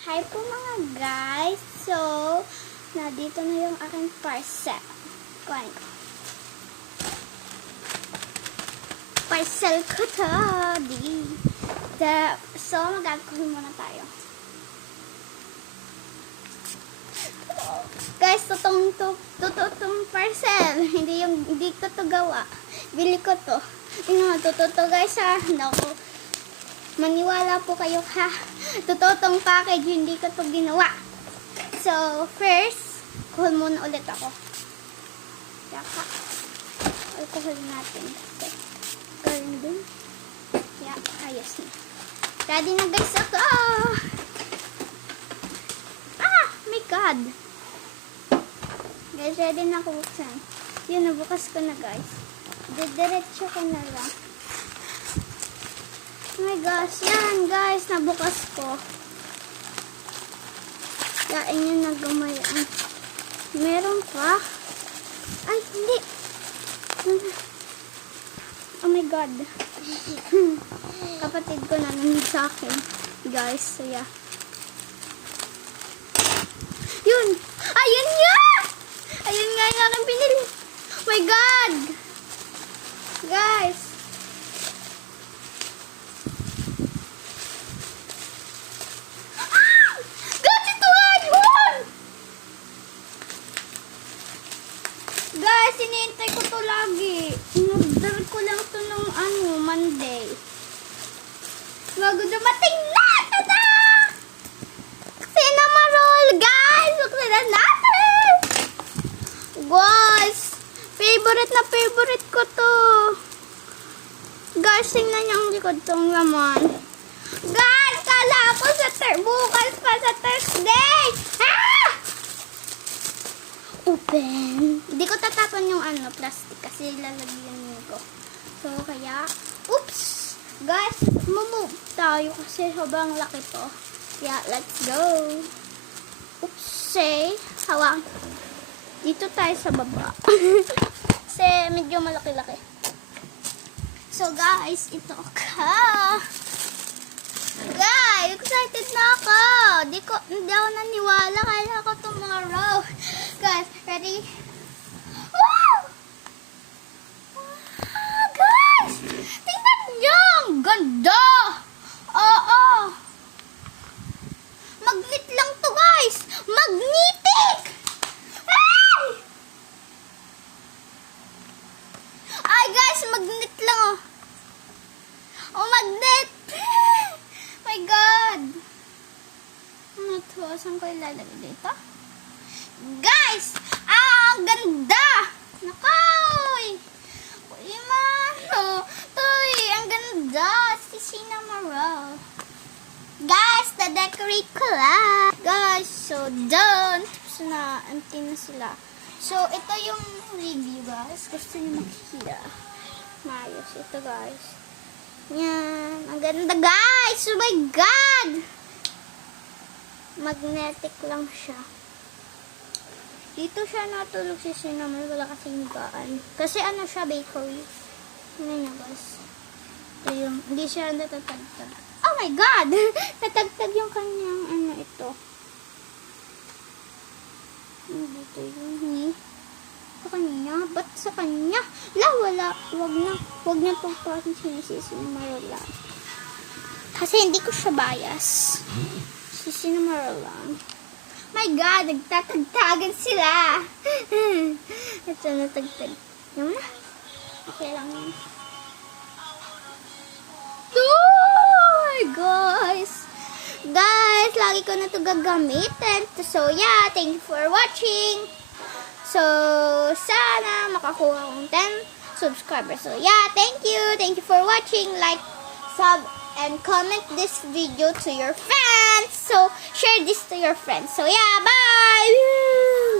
Hi po mga guys. So, nandito na yung aking parcel. Kuhanin ko. Parcel ko to. So, magagakuhin muna tayo. Guys, totoo parcel. Hindi ko to gawa. Bili ko to. Totoo guys ha. Naku. Maniwala po kayo ha. Totoo tong package, hindi ko to ginawa. So, first, alcohol muna ulit ako. Saka, alcohol natin. Ganun dun. Yeah, ayos na. Ready na guys ako. Ah, my God. Guys, ready na ako buksan. Yun, nabukas ko na guys. Diretso ko na lang. Oh my gosh, yan guys, nabukas ko. Kain nyo na gumayan. Meron pa? Ay, hindi. Oh my God. Kapatid ko na nandito sa akin. Guys, so yeah. Yun! Ayun nga! Ayun nga yung aking pinili. Oh my God! Guys! Guys, sinihintay ko to lagi. In-order ko lang to nung Monday. Bago dumating na! Tada! Cinema roll, guys! Buksan na natin! Guys! Favorite ko to. Guys, tingnan niyo ang likod tong laman. Guys, kala ko bukas pa sa Thursday! Ah! Open. Hindi ko tatapon yung plastic kasi lalagyan ko. So, kaya, oops! Guys, move tayo kasi sobrang laki to. Yeah, let's go. Oops, say, hawak. Dito tayo sa baba. Kasi medyo malaki-laki. So, guys, ito ka. Guys, excited na ako. Hindi ako naniwala. Kaya ako tomorrow. Guys, ready? Wow! Wow, guys! Tingnan nyo! Ang ganda! Oo! Magnet lang to, guys! Magnetic! Ay! Ay, guys! Magnet lang, oh. Oh, magnet! My God! Ano to? Saan ko ilalagay dito? Guys! Ang ganda! Nakoy! Uy, mano! Toy! Ang ganda! Si Cinema Roll. Guys, na-decorate ko lang. Guys, so done. So, na-anti na sila. So, ito yung review, guys. Gusto niyo makikita. Maayos. Ito, guys. Yan. Ang ganda, guys! Oh my God! Magnetic lang siya. Dito siya natulog si Cinnamon. Wala kasing higaan. Kasi ano siya, bakery. Ano niya, guys? Ito yung, hindi siya natatagtag. Oh my God! Natagtag yung kanyang, ito. Dito yung, sa kanya? Ba't sa kanya? Wala. Wag na itong parang sinisisi ni Marola. Kasi hindi ko siya bias. Sisi ni Marola. My God, nagtatagtagan sila. Ito, natagtag. Yung na. Okay lang yun. Oh, guys. Guys, lagi ko na ito gagamitin. So, yeah, thank you for watching. So, sana makakuha akong 10 subscribers. So, yeah, thank you. Thank you for watching. Like, sub, and comment this video to your friends. So, share this to your friends. So, yeah, bye!